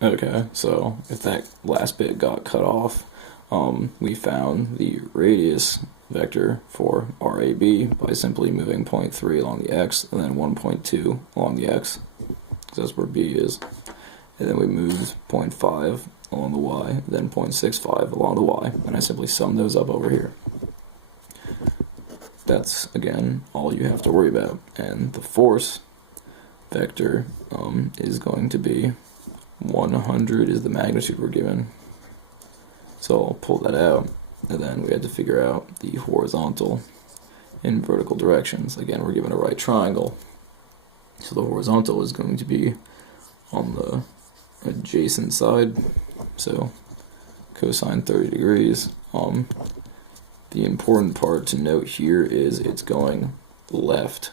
Okay, so if that last bit got cut off, we found the radius vector for RAB by simply moving 0.3 along the x and then 1.2 along the x, because that's where B is. And then we moved 0.5 along the y, then 0.65 along the y, and I simply sum those up over here. That's, again, all you have to worry about. And the force vector is going to be 100 is the magnitude we're given. So I'll pull that out, and then we had to figure out the horizontal and vertical directions. Again, we're given a right triangle, so the horizontal is going to be on the adjacent side, so cosine 30 degrees. The important part to note here is it's going left.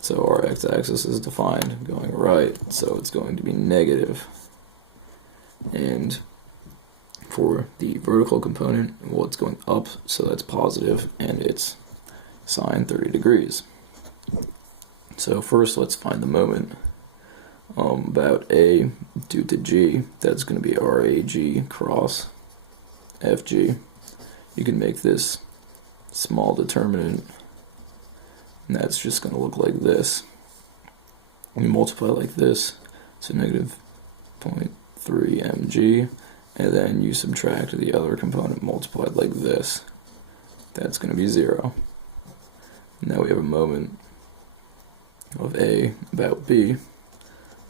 So our x-axis is defined going right, so it's going to be negative. And for the vertical component, well, it's going up, so that's positive, and it's sine 30 degrees. So first, let's find the moment. About A due to G, that's going to be RAG cross FG. You can make this small determinant, and that's just going to look like this. We multiply like this, so negative 0.3 mg, and then you subtract the other component multiplied like this. That's going to be 0. Now we have a moment of A about B.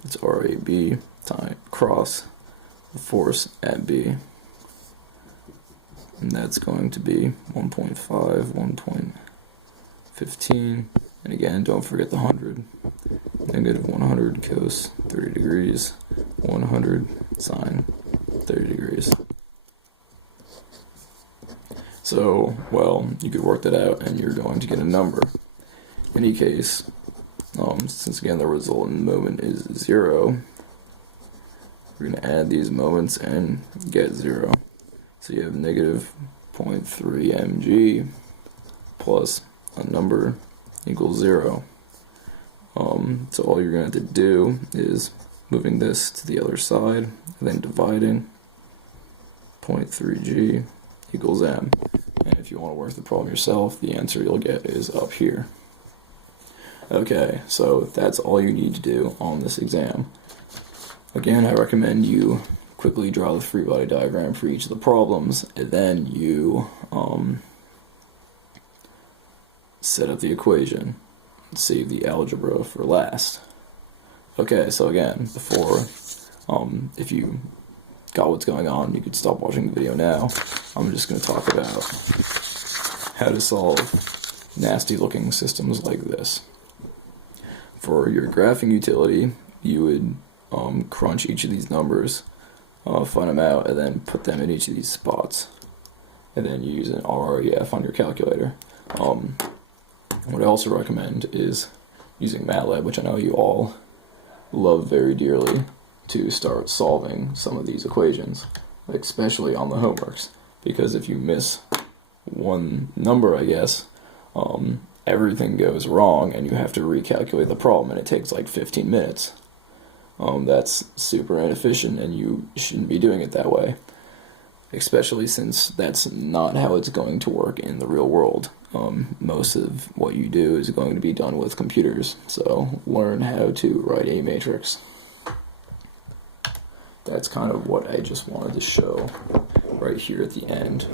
It's RAB time cross the force at B. And that's going to be 1.5, 1.15, and again, don't forget the 100. Negative 100 cos 30 degrees, 100 sine 30 degrees. So, well, you could work that out and you're going to get a number. In any case, since again the resultant moment is 0, we're going to add these moments and get 0. So you have negative 0.3 mg plus a number equals 0. So all you're going to have to do is moving this to the other side, and then dividing 0.3g equals m. And if you want to work the problem yourself, the answer you'll get is up here. Okay, so that's all you need to do on this exam. Again, I recommend you quickly draw the free body diagram for each of the problems, and then you set up the equation, save the algebra for last. Okay, so again, before, if you got what's going on, you could stop watching the video now. I'm just going to talk about how to solve nasty looking systems like this. For your graphing utility, you would crunch each of these numbers, find them out, and then put them in each of these spots. And then you use an RREF on your calculator. What I also recommend is using MATLAB, which I know you all love very dearly, to start solving some of these equations, especially on the homeworks. Because if you miss one number, I guess, everything goes wrong and you have to recalculate the problem, and it takes like 15 minutes. That's super inefficient, and you shouldn't be doing it that way, especially since that's not how it's going to work in the real world. Most of what you do is going to be done with computers, so learn how to write a matrix. That's kind of what I just wanted to show right here at the end.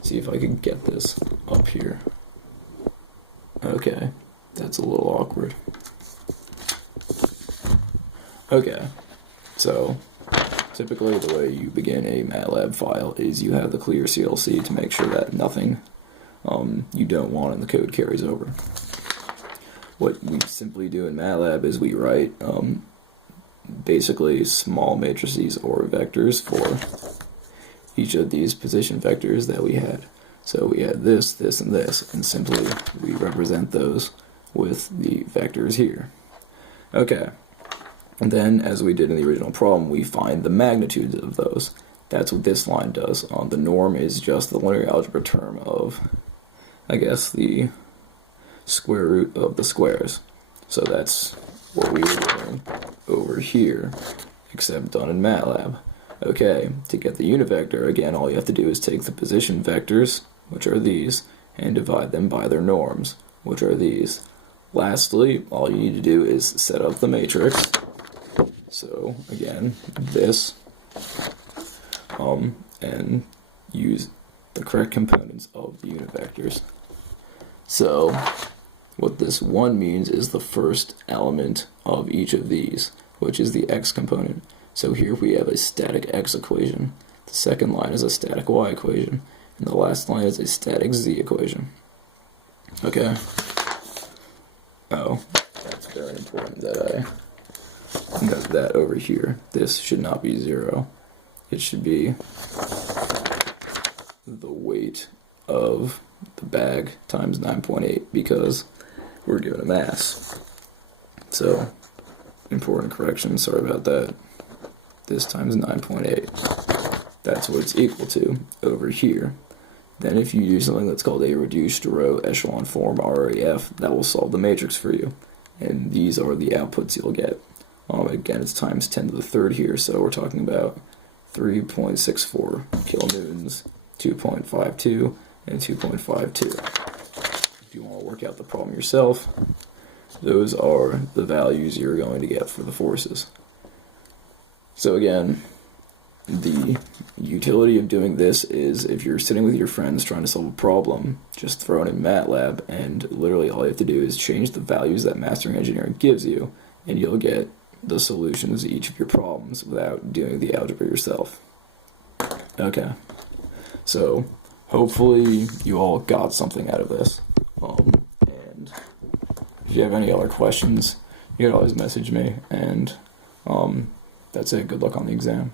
See if I can get this up here. Okay, that's a little awkward. Okay, so typically the way you begin a MATLAB file is you have the clear CLC to make sure that nothing you don't want in the code carries over. What we simply do in MATLAB is we write basically small matrices or vectors for each of these position vectors that we had. So we had this, this, and this, and simply we represent those with the vectors here. Okay. And then, as we did in the original problem, we find the magnitudes of those. That's what this line does. The norm is just the linear algebra term of, I guess, the square root of the squares. So that's what we were doing over over here, except done in MATLAB. Okay, to get the unit vector, again, all you have to do is take the position vectors, which are these, and divide them by their norms, which are these. Lastly, all you need to do is set up the matrix. So, again, this, and use the correct components of the unit vectors. So, what this 1 means is the first element of each of these, which is the x component. So here we have a static x equation. The second line is a static y equation. And the last line is a static z equation. Okay? Oh, that's very important that I note that over here. This should not be 0. It should be the weight of the bag times 9.8 because we're given a mass. So, important correction, sorry about that. This times 9.8. That's what it's equal to over here. Then if you use something that's called a reduced row echelon form, RAF, that will solve the matrix for you. And these are the outputs you'll get. Again, it's times 10 to the third here, so we're talking about 3.64 kilonewtons, 2.52, and 2.52. If you want to work out the problem yourself, those are the values you're going to get for the forces. So again, the utility of doing this is if you're sitting with your friends trying to solve a problem, just throw it in MATLAB, and literally all you have to do is change the values that mastering engineering gives you, and you'll get the solutions to each of your problems without doing the algebra yourself. Okay, so hopefully you all got something out of this. And if you have any other questions, you can always message me, and that's it. Good luck on the exam.